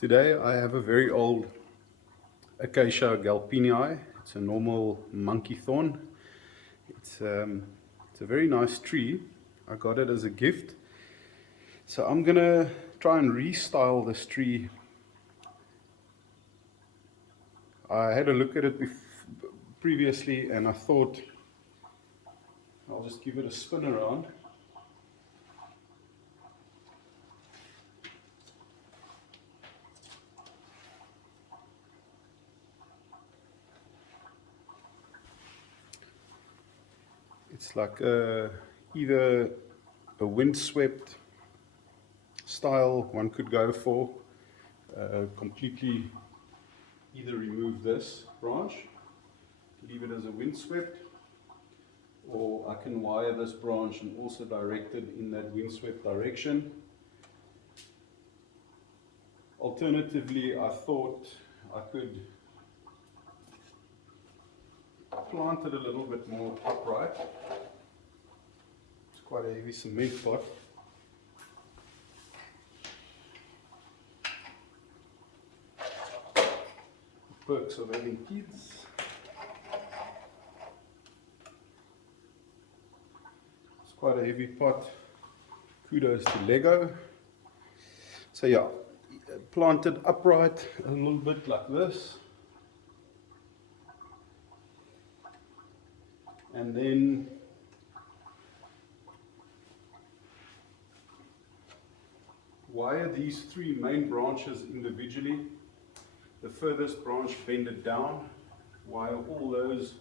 Today I have a very old Acacia Galpinii. It's a normal monkey thorn. It's a very nice tree. I got it as a gift. So I'm gonna try and restyle this tree. I had a look at it previously and I thought I'll just give it a spin around. It's like either a windswept style one could go for, completely either remove this branch, leave it as a windswept, or I can wire this branch and also direct it in that windswept direction. Alternatively, I thought I could plant it a little bit more upright. It's quite a heavy cement pot. Perks of having kids. It's quite a heavy pot. Kudos to Lego. So yeah, plant it upright a little bit like this. And then wire these three main branches individually. The furthest branch, bend it down, wire all those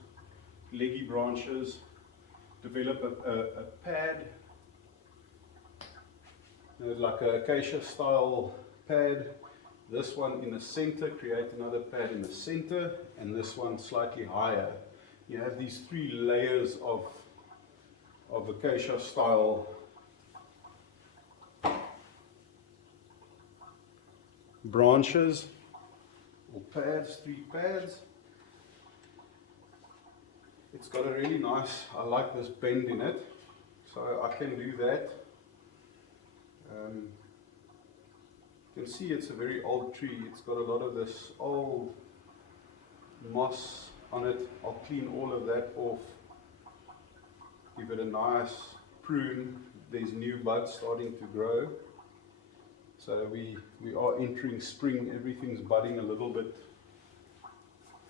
leggy branches, develop a pad, like an acacia style pad. This one in the center, create another pad in the center, and this one slightly higher. You have these three layers of acacia style branches or pads, three pads. It's got a really nice, I like this bend in it, so I can do that. You can see it's a very old tree. It's got a lot of this old moss on it. I'll clean all of that off, give it a nice prune. There's new buds starting to grow, so we are entering spring. Everything's budding a little bit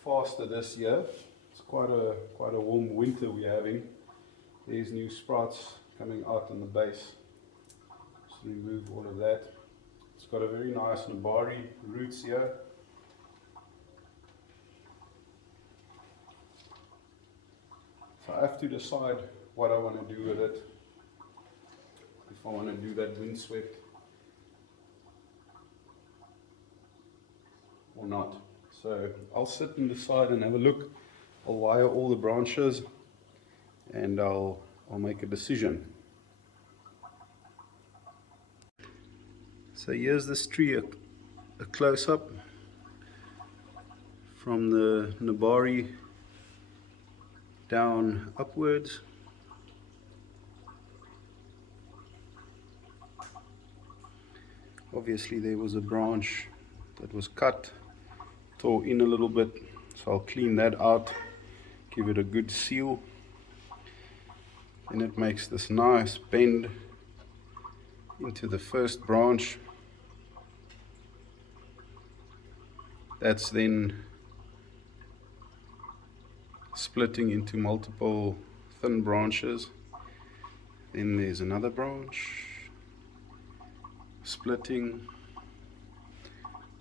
faster this year. It's quite a warm winter we're having. There's new sprouts coming out on the base. Just remove all of that. It's got a very nice nabari roots here. So I have to decide what I want to do with it. If I want to do that windswept or not. So I'll sit and decide and have a look. I'll wire all the branches and I'll make a decision. So here's this tree, a close-up from the nabari down upwards. Obviously there was a branch that was cut, tore in a little bit, so I'll clean that out, give it a good seal, and it makes this nice bend into the first branch. That's then splitting into multiple thin branches. Then there's another branch splitting.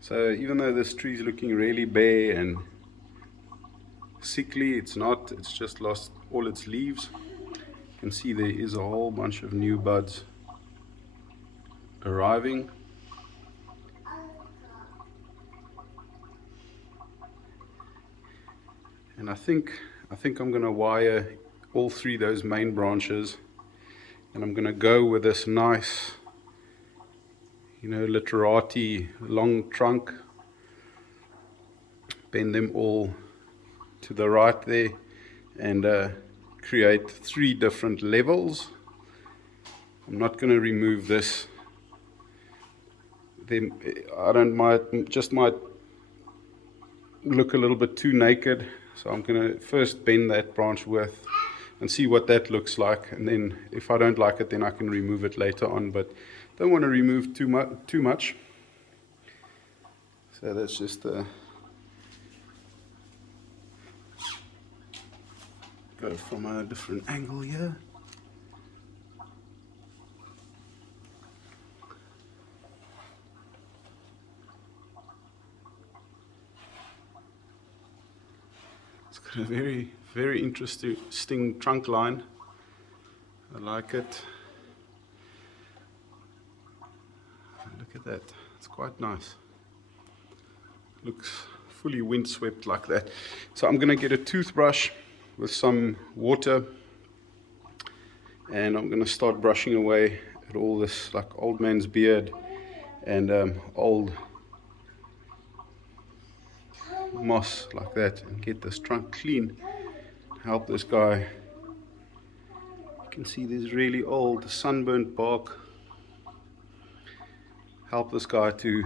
So even though this tree is looking really bare and sickly, it's not. It's just lost all its leaves. You can see there is a whole bunch of new buds arriving. And I think I'm going to wire all three of those main branches, and I'm going to go with this nice, literati long trunk. Bend them all to the right there, and create three different levels. I'm not going to remove this I don't might look a little bit too naked, so I'm going to first bend that branch width and see what that looks like, and then if I don't like it, then I can remove it later on, but don't want to remove too much. So that's just go from a different angle here. It's got a very, very interesting trunk line. I like it. Look at that. It's quite nice. Looks fully windswept like that. So I'm going to get a toothbrush with some water, and I'm going to start brushing away at all this like old man's beard and old moss like that, and get this trunk clean. Help this guy. You can see there's really old sunburnt bark. Help this guy to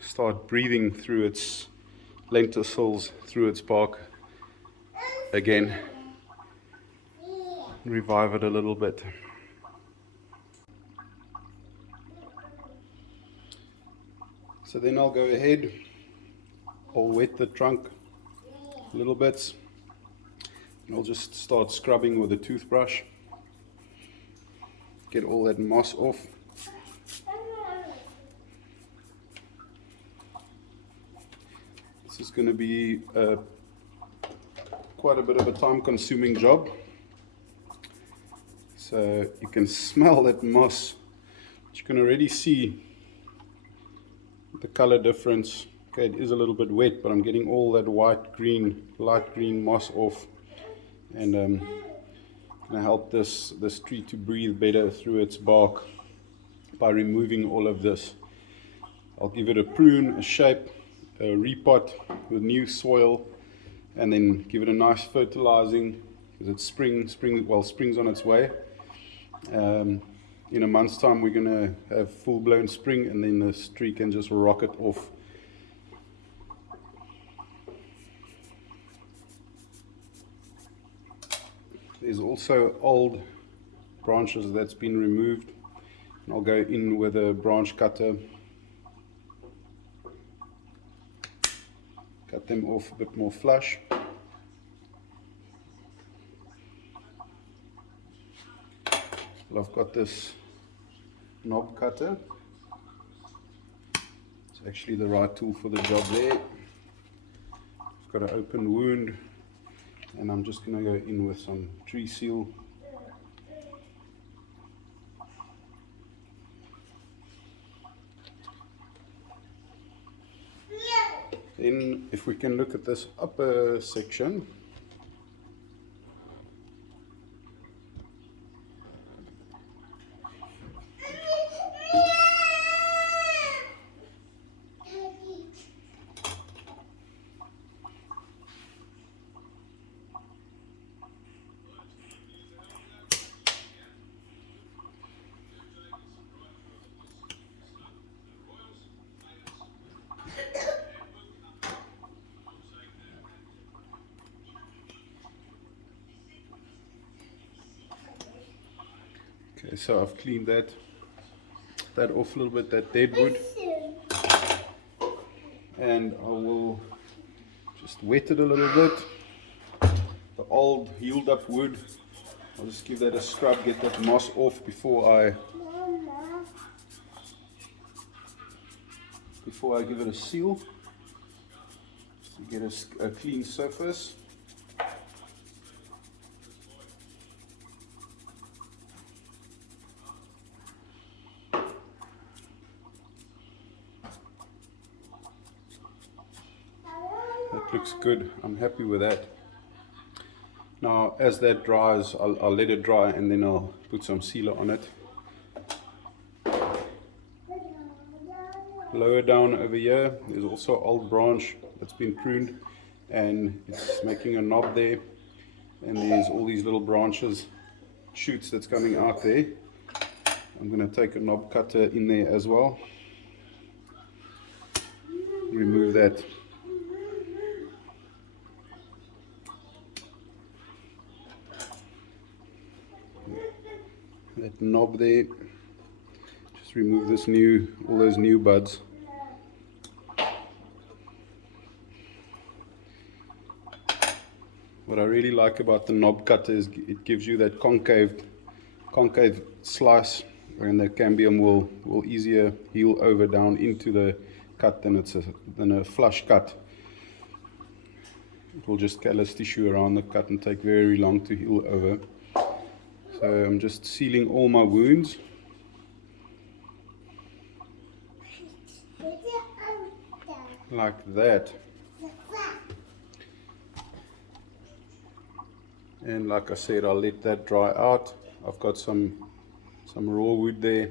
start breathing through its lenticels, through its bark again. Revive it a little bit. So then I'll go ahead, I'll wet the trunk a little bit, and I'll just start scrubbing with a toothbrush. Get all that moss off. This is going to be quite a bit of a time-consuming job. So you can smell that moss. You can already see the color difference. Okay, it is a little bit wet, but I'm getting all that light green moss off, and going to help this tree to breathe better through its bark by removing all of this. I'll give it a prune, a shape, a repot with new soil, and then give it a nice fertilizing, because it's spring's on its way. In a month's time we're going to have full-blown spring, and then this tree can just rocket off. There's also old branches that's been removed, and I'll go in with a branch cutter, cut them off a bit more flush. Well, I've got this knob cutter. It's actually the right tool for the job there. I've got an open wound, and I'm just going to go in with some tree seal. Then if we can look at this upper section, okay, so I've cleaned that off a little bit, that dead wood, and I will just wet it a little bit. The old healed up wood, I'll just give that a scrub, get that moss off before I give it a seal, just to get a clean surface. That looks good. I'm happy with that. Now as that dries, I'll let it dry, and then I'll put some sealer on it. Lower down over here, there's also an old branch that's been pruned, and it's making a knob there, and there's all these little branches, shoots that's coming out there. I'm going to take a knob cutter in there as well. remove that. That knob there. Just remove this all those new buds. What I really like about the knob cutter is it gives you that concave slice, and the cambium will easier heal over down into the cut than a flush cut. It will just callus tissue around the cut and take very long to heal over. So I'm just sealing all my wounds. Like that. And like I said, I'll let that dry out. I've got some raw wood there.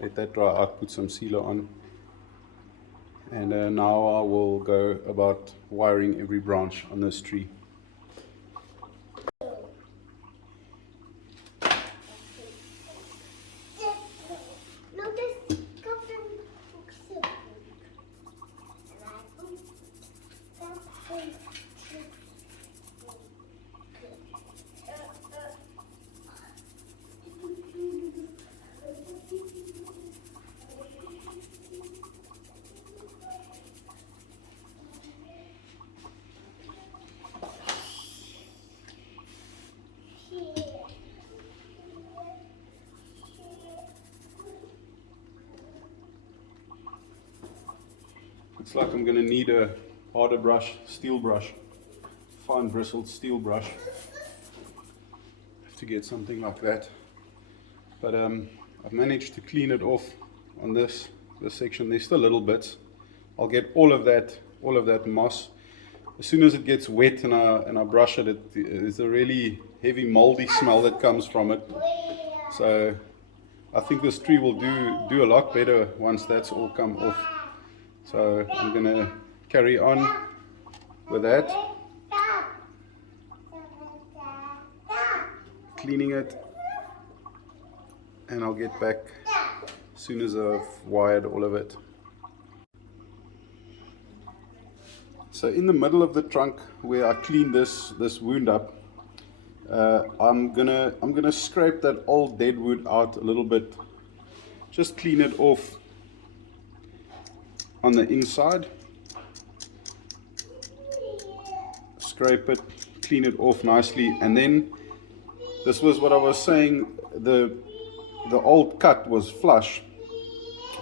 Let that dry out, put some sealer on. And now I will go about wiring every branch on this tree. Looks like I'm going to need a harder brush, steel brush, fine bristled steel brush to get something like that. But I've managed to clean it off on this section. There's still little bits. I'll get all of that moss. As soon as it gets wet and I brush it, there's a really heavy moldy smell that comes from it. So I think this tree will do a lot better once that's all come off. So I'm going to carry on with that, cleaning it, and I'll get back as soon as I've wired all of it. So in the middle of the trunk where I cleaned this wound up, I'm gonna scrape that old dead wood out a little bit, just clean it off on the inside, scrape it, clean it off nicely. And then this was what I was saying, the old cut was flush,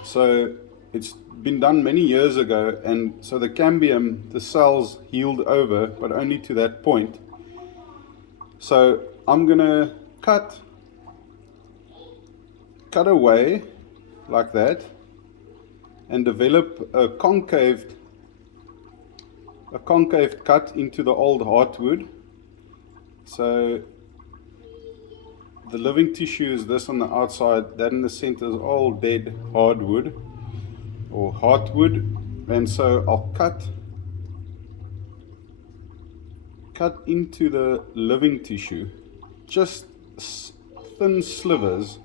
so it's been done many years ago, and so the cambium, the cells healed over, but only to that point. So I'm gonna cut away like that and develop a concave cut into the old heartwood. So the living tissue is this on the outside, that in the center is all dead hardwood or heartwood. And so I'll cut into the living tissue, just thin slivers.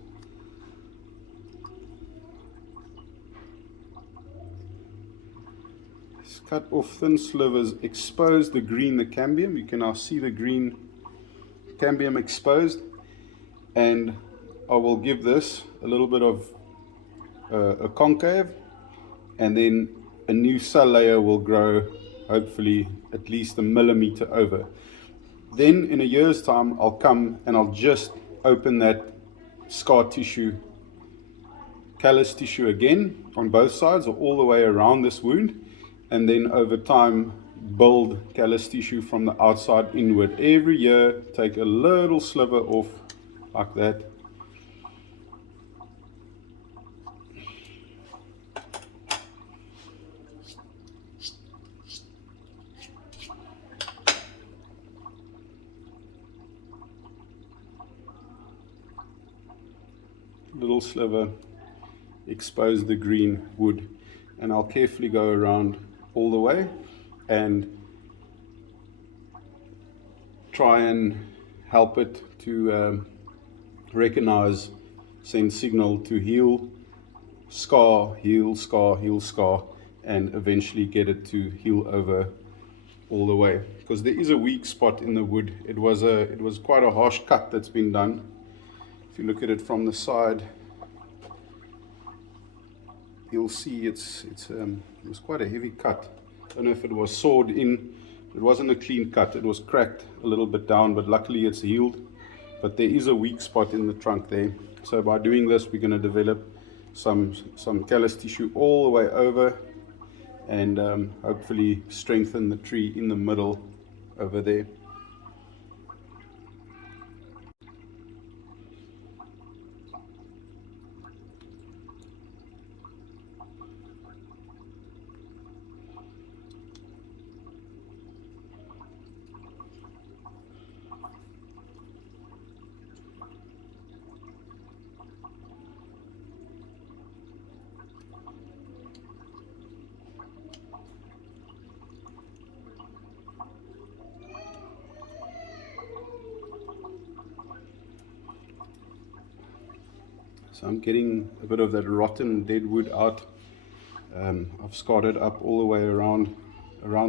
Cut off thin slivers, expose the green, the cambium. You can now see the green cambium exposed, and I will give this a little bit of a concave, and then a new cell layer will grow, hopefully at least a millimeter over. Then in a year's time I'll come and I'll just open that scar tissue, callus tissue again on both sides or all the way around this wound, and then over time build callus tissue from the outside inward. Every year take a little sliver off like that. Little sliver, expose the green wood, and I'll carefully go around all the way and try and help it to recognize, send signal to heal, scar, heal, scar, heal, scar, and eventually get it to heal over all the way, because there is a weak spot in the wood. It was quite a harsh cut that's been done. If you look at it from the side, you'll see it was quite a heavy cut. I don't know if it was sawed in. It wasn't a clean cut. It was cracked a little bit down, but luckily it's healed. But there is a weak spot in the trunk there. So by doing this, we're going to develop some callus tissue all the way over, and hopefully strengthen the tree in the middle over there. So I'm getting a bit of that rotten dead wood out. I've scarred it up all the way around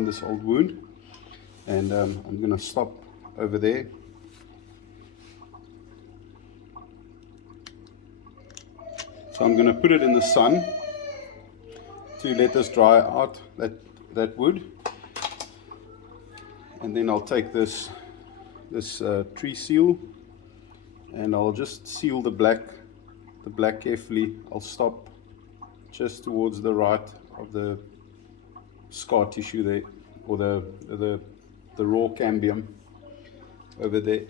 this old wound, and I'm going to stop over there. So I'm going to put it in the sun to let this dry out, that wood, and then I'll take this tree seal, and I'll just seal the black carefully. I'll stop just towards the right of the scar tissue there, or the raw cambium over there.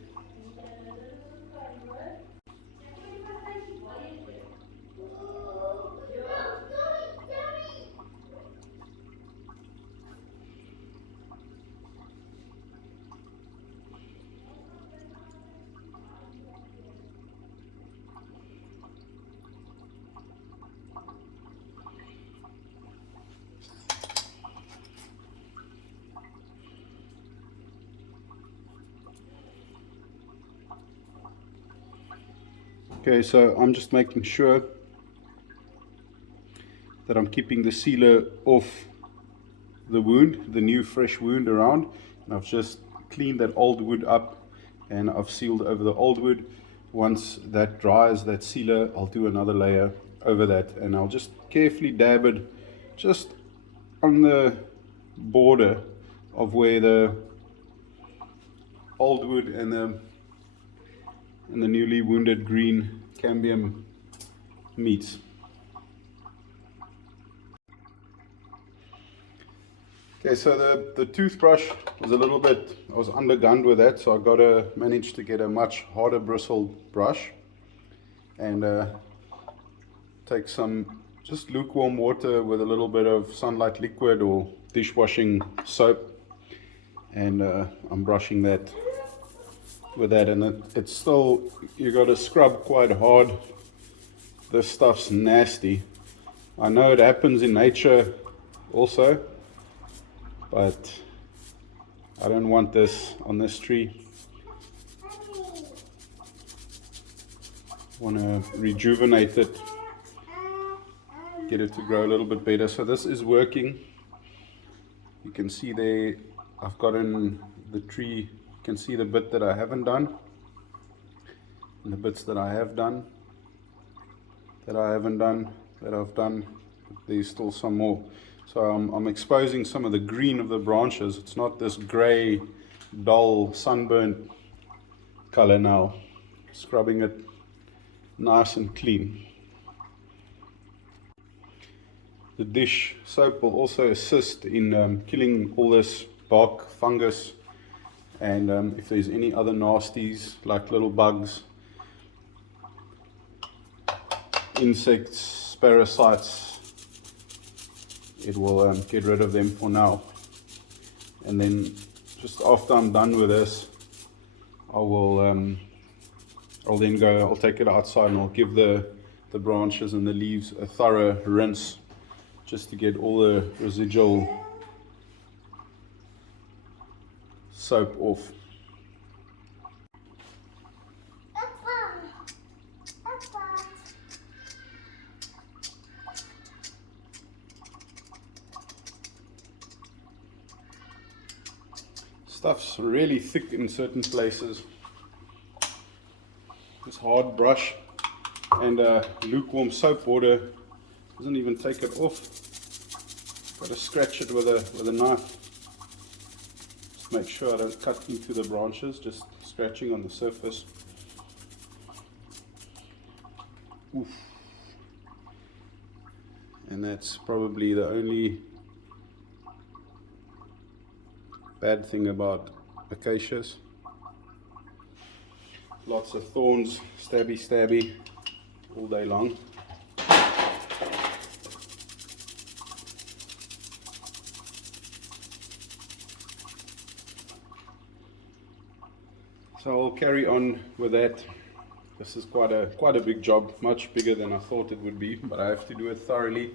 Okay, so I'm just making sure that I'm keeping the sealer off the wound, the new fresh wound around, and I've just cleaned that old wood up, and I've sealed over the old wood. Once that dries, that sealer, I'll do another layer over that, and I'll just carefully dab it just on the border of where the old wood and the newly wounded green cambium meets. Okay, so the toothbrush was a little bit, I was undergunned with that, so I managed to get a much harder bristled brush, and take some just lukewarm water with a little bit of Sunlight liquid or dishwashing soap, and I'm brushing that with that, and it's still, you got to scrub quite hard. This stuff's nasty. I know it happens in nature also, but I don't want this on this tree. I want to rejuvenate it, get it to grow a little bit better. So this is working. You can see there, I've got in the tree, you can see the bit that I haven't done, and the bits that I have done, that I haven't done, that I've done. There's still some more. So I'm exposing some of the green of the branches. It's not this grey, dull, sunburnt color now. Scrubbing it nice and clean. The dish soap will also assist in killing all this bark fungus, and if there's any other nasties like little bugs, insects, parasites, it will get rid of them for now. And then just after I'm done with this, I'll take it outside and I'll give the branches and the leaves a thorough rinse, just to get all the residual soap off. Stuff's really thick in certain places. This hard brush and lukewarm soap water doesn't even take it off. Got to scratch it with a knife. Just make sure I don't cut into the branches, just scratching on the surface. Oof. And that's probably the only bad thing about acacias. Lots of thorns, stabby stabby all day long. So I'll carry on with that. This is quite a big job, much bigger than I thought it would be, but I have to do it thoroughly,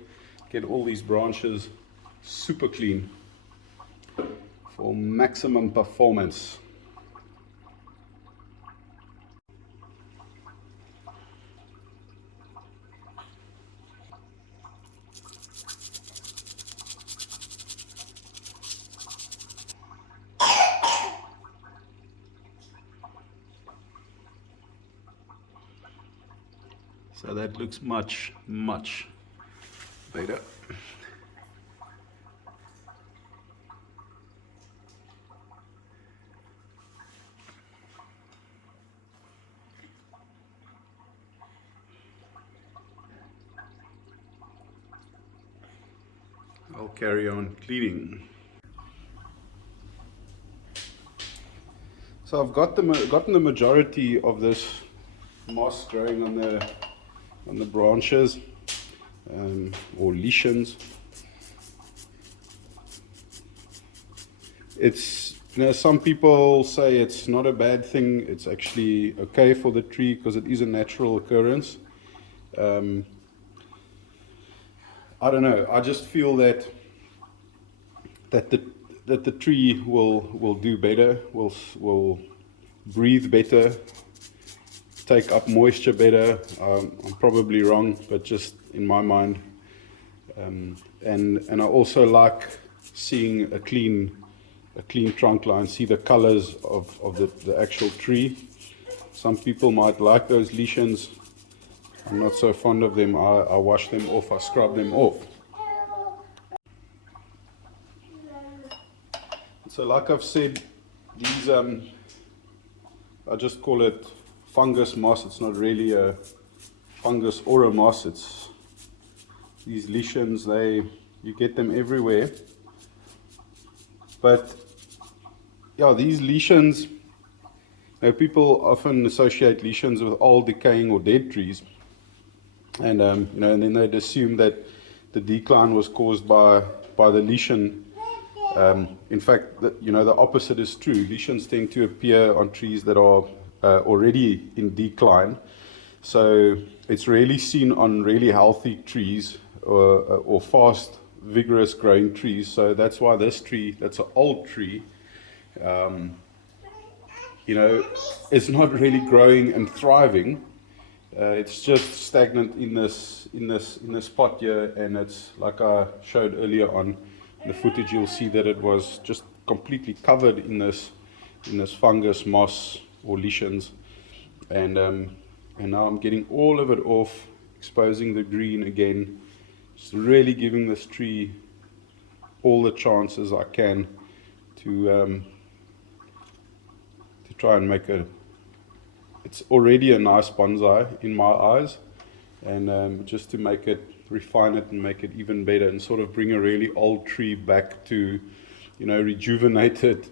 get all these branches super clean for maximum performance. So that looks much better. I'll carry on cleaning. So I've gotten the majority of this moss growing on the branches or lichens. It's, some people say it's not a bad thing. It's actually okay for the tree because it is a natural occurrence. I don't know. I just feel that the tree will do better, will breathe better, take up moisture better. I'm probably wrong, but just in my mind. And I also like seeing a clean trunk line, see the colors of the actual tree. Some people might like those lichens. I'm not so fond of them. I wash them off, I scrub them off. So like I've said, these I just call it fungus moss. It's not really a fungus or a moss. It's these lichens. You get them everywhere. But yeah, these lichens, people often associate lichens with old, decaying or dead trees. And and then they'd assume that the decline was caused by the lichen. In fact, the opposite is true. Lichens tend to appear on trees that are already in decline. So it's rarely seen on really healthy trees or fast, vigorous growing trees. So that's why this tree, that's an old tree, it's not really growing and thriving. It's just stagnant in this pot here, and it's like I showed earlier on the footage. You'll see that it was just completely covered in this fungus, moss or lichens, and now I'm getting all of it off, exposing the green again, just really giving this tree all the chances I can to try and make it's already a nice bonsai in my eyes, and just to make it, refine it and make it even better, and sort of bring a really old tree back to, rejuvenate it.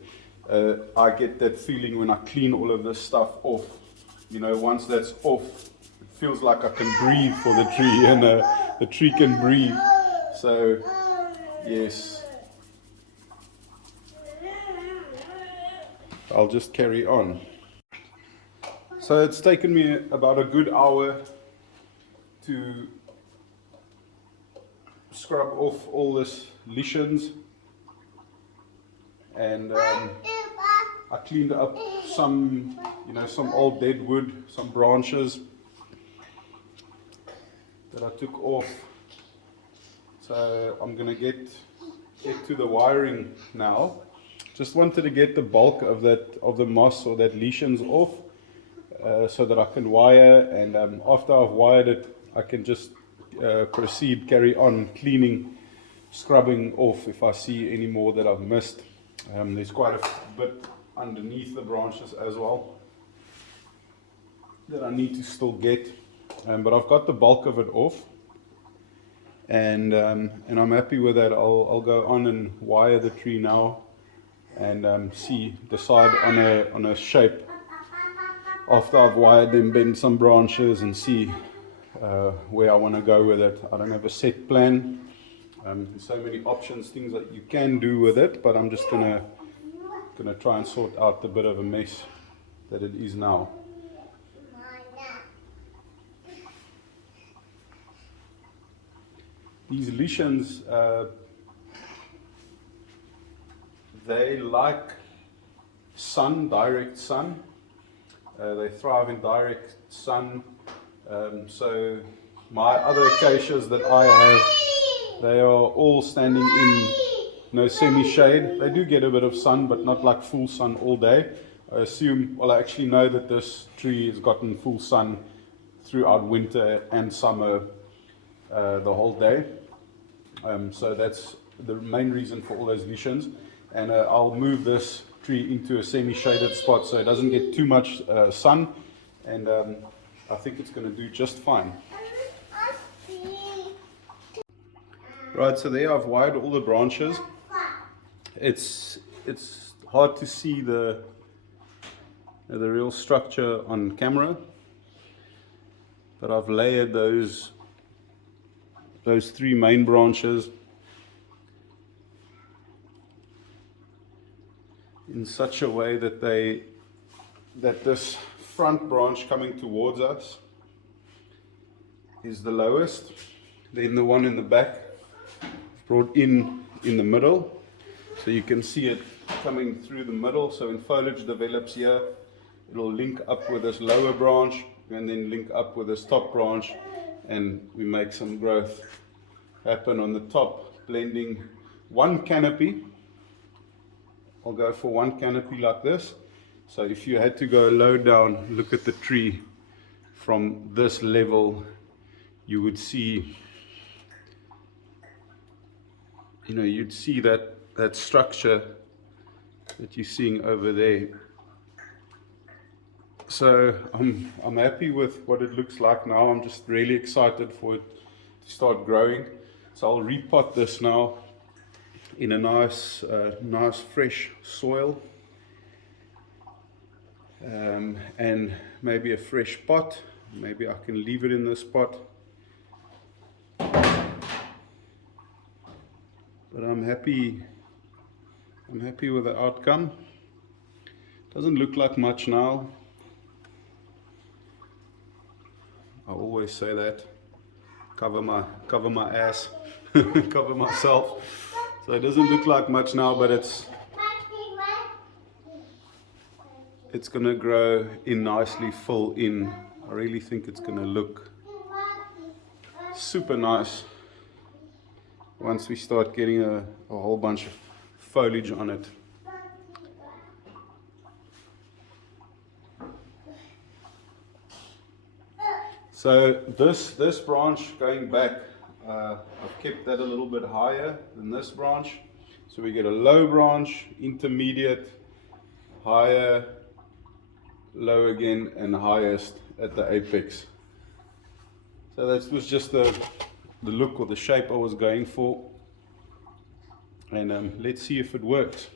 I get that feeling when I clean all of this stuff off. Once that's off, it feels like I can breathe for the tree, and the tree can breathe. So, yes. I'll just carry on. So it's taken me about a good hour to scrub off all this lichens, and I cleaned up some old dead wood, some branches that I took off. So I'm gonna get to the wiring now. Just wanted to get the bulk of the moss or that lesions off, so that I can wire, and after I've wired it, I can just carry on cleaning, scrubbing off if I see any more that I've missed. There's quite a bit underneath the branches as well that I need to still get, but I've got the bulk of it off, and I'm happy with that. I'll go on and wire the tree now, and decide on a shape after I've wired them, bend some branches, and see where I want to go with it. I don't have a set plan. There's so many options, things that you can do with it, but I'm just gonna try and sort out the bit of a mess that it is now. These lichens, they like sun, direct sun. They thrive in direct sun. So my other acacias that I have, they are all standing in semi-shade. They do get a bit of sun, but not like full sun all day. I actually know that this tree has gotten full sun throughout winter and summer, the whole day. So that's the main reason for all those lichens. And I'll move this tree into a semi-shaded spot so it doesn't get too much sun, and I think it's going to do just fine. Right, so there I've wired all the branches. It's hard to see the real structure on camera, but I've layered those three main branches in such a way that this front branch coming towards us is the lowest. Then the one in the back brought in the middle, so you can see it coming through the middle. So when foliage develops here, it'll link up with this lower branch and then link up with this top branch, and we make some growth happen on the top, blending one canopy. I'll go for one canopy like this. So if you had to go low down, look at the tree from this level, you would see, you'd see that structure that you're seeing over there. So I'm happy with what it looks like now. I'm just really excited for it to start growing. So I'll repot this now in a nice fresh soil, and maybe a fresh pot. Maybe I can leave it in this pot, but I'm happy with the outcome. Doesn't look like much now. I always say that, cover my ass, cover myself. So it doesn't look like much now, but it's going to grow in nicely, full in. I really think it's going to look super nice once we start getting a whole bunch of foliage on it. So this branch going back, I've kept that a little bit higher than this branch. So we get a low branch, intermediate, higher, low again, and highest at the apex. So that was just the look or the shape I was going for. And let's see if it works.